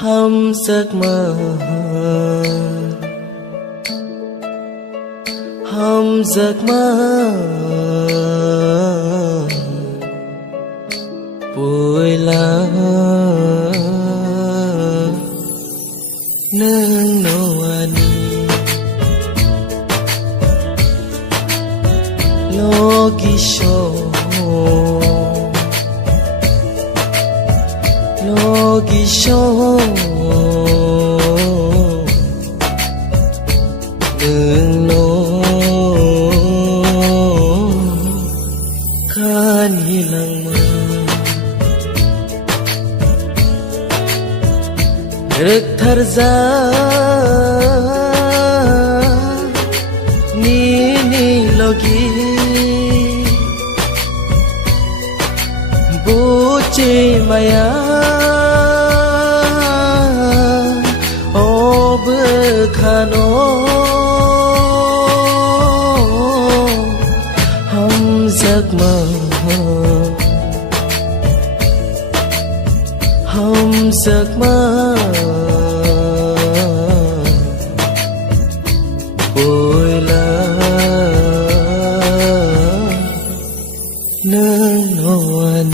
hăm giấc mơ, hăm giấc mơ vui lá nương nô anh logi show logi show nương nô kan hilang rực thar ra ni ni logi buci maya o bekhano hum giấc mơ hum giấc mơ vui lá nương nô anh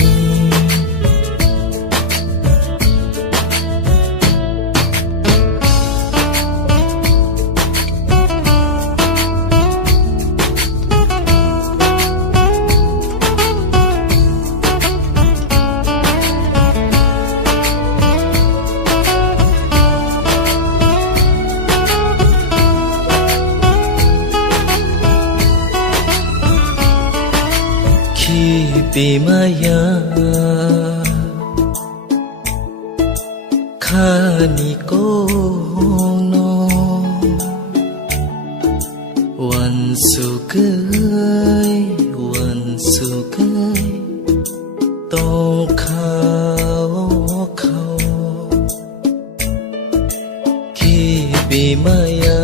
Kipi maya khani kono wan sukai tong khao khao kipi maya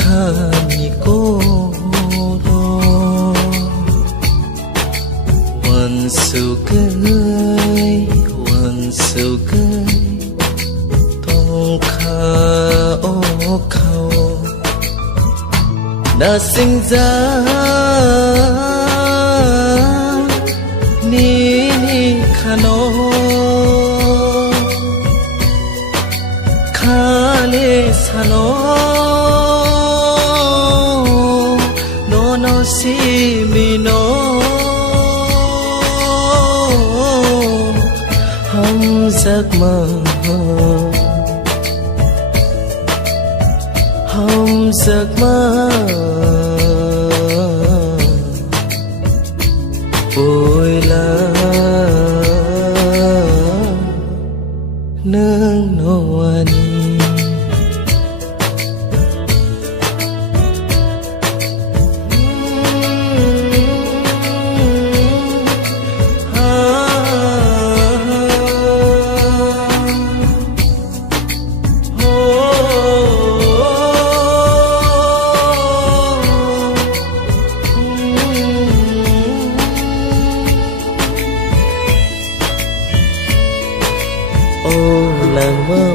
khani kono wan sukai tong khao khao đã sinh ra ni ni khano khale sano no no si mi no hum giấc mơ hum giấc mơ vui lá nương nô anh làng mơ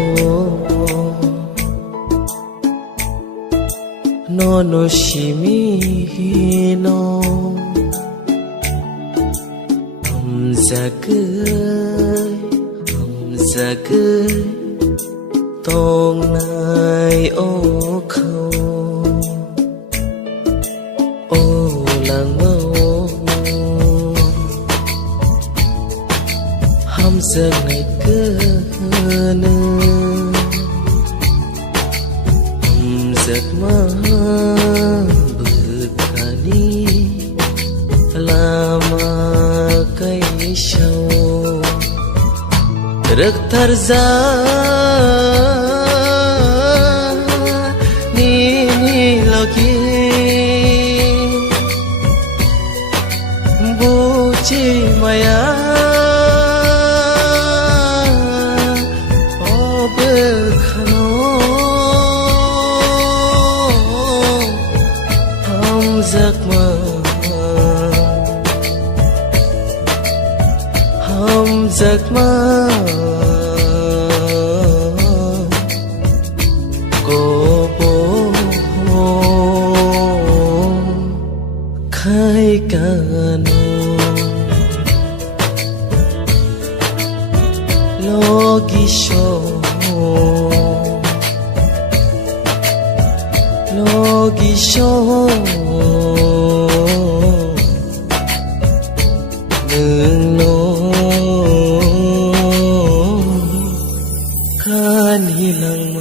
no no shimi no hum ra cười tong nai ô khâu ô làng mơ hum giấc ngày cơ giấc mơ berkali lama cây sâu rực thar ra ni ni logi buci maya giấc mơ hum giấc mơ của bố khai cano logisho nương nô khan hilang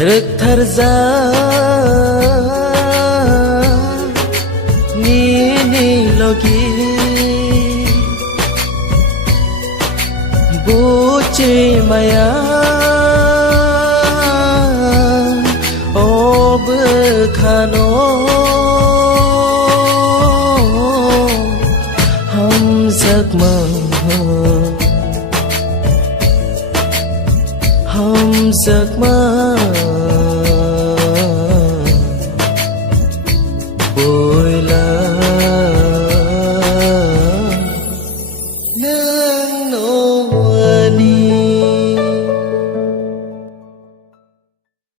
rực thar ra ni logi buci maya o khano हम giấc mơ